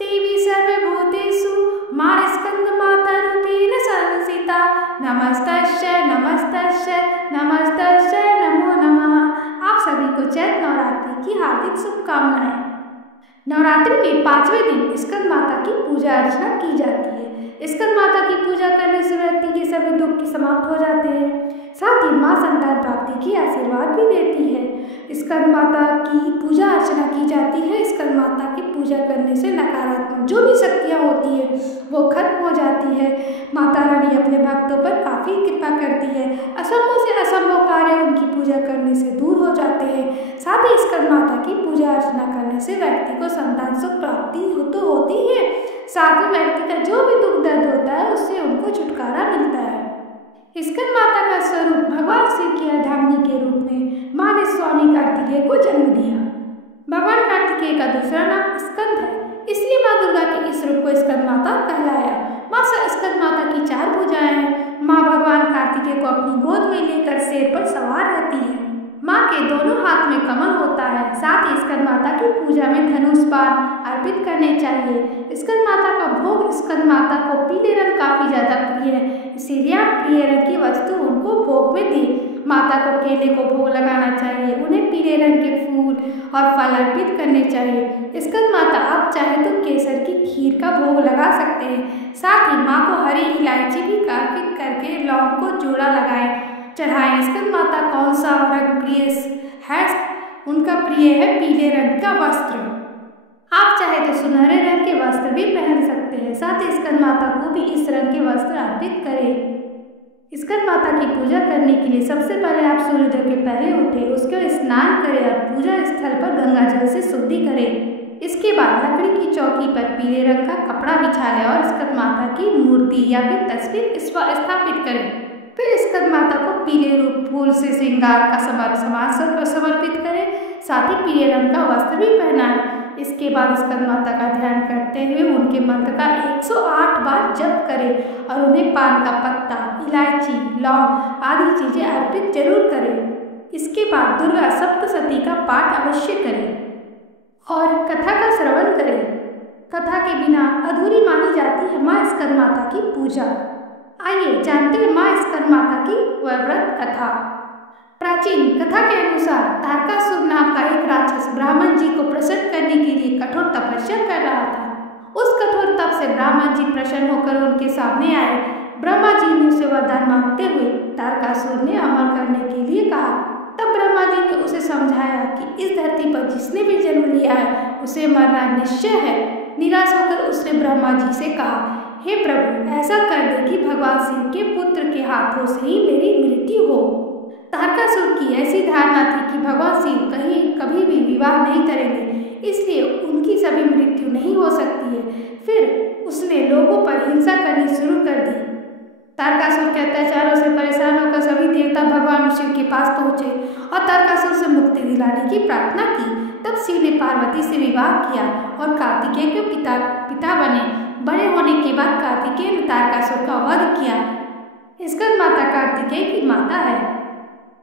देवी सर्वभूतेषु स्कंदमातारूपेण संस्थिता नमस्तस्यै नमस्तस्यै नमस्तस्यै नमो नमः। आप सभी को चैत्र नवरात्रि की हार्दिक शुभकामनाएं। नवरात्रि में 5वें दिन स्कंद माता की पूजा अर्चना की जाती है। स्कंद माता की पूजा करने से व्यक्ति के सभी दुख समाप्त हो जाते हैं, साथ ही माँ संतान प्राप्ति की आशीर्वाद भी देती है। स्कंद माता की पूजा अर्चना की जाती है। स्कंद माता की पूजा करने से नकारात्मक जो भी शक्तियाँ होती है वो खत्म हो जाती है। माता रानी अपने भक्तों पर काफ़ी कृपा करती है। असंभव से असंभव कार्य उनकी पूजा करने से दूर हो जाते हैं। साथ ही स्कंद माता की पूजा अर्चना करने से व्यक्ति को संतान सुख प्राप्ति तो होती है, साथ ही व्यक्ति का जो भी दुख दर्द होता है उससे उनको छुटकारा मिलता है। स्कंद माता का स्वरूप भगवान शिव की अर्धांगिनी के रूप में माँ ने स्वामी कार्तिकेय को जन्म दिया। भगवान कार्तिकेय का दूसरा नाम स्कंद है, इसलिए माँ दुर्गा के इस रूप को स्कंद माता कहलाया। माँ स्कंद माता की 4 भुजाएं हैं। माँ भगवान कार्तिकेय को अपनी गोद में लेकर शेर पर सवार रहती है। माँ के दोनों हाथ में कमल होता है। साथ ही स्कंद माता की पूजा में धनुष बाण अर्पित करने चाहिए। स्कंद माता का भोग स्कंद माता को पीले रंग काफी ज्यादा प्रिय है, इसीलिए आप पीले रंग की वस्तु उनको भोग में दें। माता को केले को भोग लगाना चाहिए, उन्हें पीले रंग के फूल और फल अर्पित करने चाहिए। स्कंद माता आप चाहे तो केसर की खीर का भोग लगा सकते हैं। साथ ही माँ को हरी इलायची भी अर्पित करके लौंग को जोड़ा चढ़ाएं। स्कंद माता कौन सा रंग प्रिय है? उनका प्रिय है पीले रंग का वस्त्र। आप चाहे तो सुनहरे रंग के वस्त्र भी पहन सकते हैं। साथ ही स्कंद माता को भी इस रंग के वस्त्र अर्पित करें। स्कंद माता की पूजा करने के लिए सबसे पहले आप सूर्योदय के पहले उठें, उसके स्नान करें और पूजा स्थल पर गंगा जल से शुद्धि करें। इसके बाद लकड़ी की चौकी पर पीले रंग का कपड़ा बिछा लें और स्कंद माता की मूर्ति या फिर तस्वीर स्थापित करें। फिर स्कंद माता को पीले रूप फूल से श्रृंगार का सामान समर्पित करें। साथ ही पीले रंग का वस्त्र भी पहनाएं। इसके बाद स्कंद माता का ध्यान करते हुए उनके मंत्र का 108 बार जप करें और उन्हें पान का पत्ता, इलायची, लौंग आदि चीजें अर्पित जरूर करें। इसके बाद दुर्गा सप्तशती का पाठ अवश्य करें और कथा का श्रवण करें। कथा के बिना अधूरी मानी जाती है माँ स्कंद माता की पूजा। आइए जानते हैं माँ स्कंद माता की व्रत कथा। प्राचीन कथा के अनुसार तारकासुर नाम का एक राक्षस ब्राह्मण जी को प्रसन्न करने के लिए कठोर तपस्या कर रहा था। उस कठोर तप से ब्राह्मण जी प्रसन्न होकर उनके सामने आए। ब्रह्मा जी ने उसे वरदान मांगते हुए तारकासुर ने अमर करने के लिए कहा। तब ब्रह्मा जी ने उसे समझाया कि इस धरती पर जिसने भी जन्म लिया है उसे मरना निश्चय है। निराश होकर उसने ब्रह्मा जी से कहा, हे प्रभु, ऐसा कर दे कि भगवान शिव के पुत्र के हाथों से ही मेरी मृत्यु हो। तारकासुर की ऐसी धारणा थी कि भगवान शिव कभी भी विवाह नहीं करेंगे, इसलिए उनकी सभी मृत्यु नहीं हो सकती है। फिर उसने लोगों पर हिंसा करनी शुरू कर दी। तारकासुर के अत्याचारों से परेशान होकर सभी देवता भगवान शिव के पास पहुंचे और तारकासुर से मुक्ति दिलाने की प्रार्थना की। तब शिव ने पार्वती से विवाह किया और कार्तिकेय के पिता बने। बड़े होने के बाद कार्तिकेय ने तारकासुर का वध किया। स्कंद माता कार्तिकेय की माता है।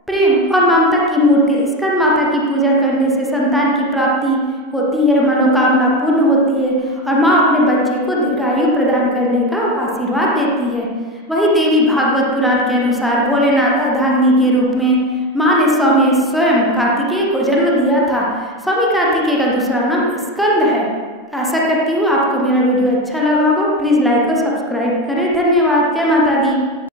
प्रेम और ममता की मूर्ति स्कंद माता की पूजा करने से संतान की प्राप्ति होती है, मनोकामना पूर्ण होती है और माँ अपने बच्चे को दीर्घायु प्रदान करने का आशीर्वाद देती है। वही देवी भागवत पुराण के अनुसार भोलेनाथ अर्धांगिनी के रूप में माँ ने स्वामी स्वयं कार्तिकेय को जन्म दिया था। स्वामी कार्तिकेय का दूसरा नाम स्कंद है। आशा करती हूँ आपको मेरा वीडियो अच्छा लगा होगा। प्लीज़ लाइक और सब्सक्राइब करें। धन्यवाद। जय माता दी।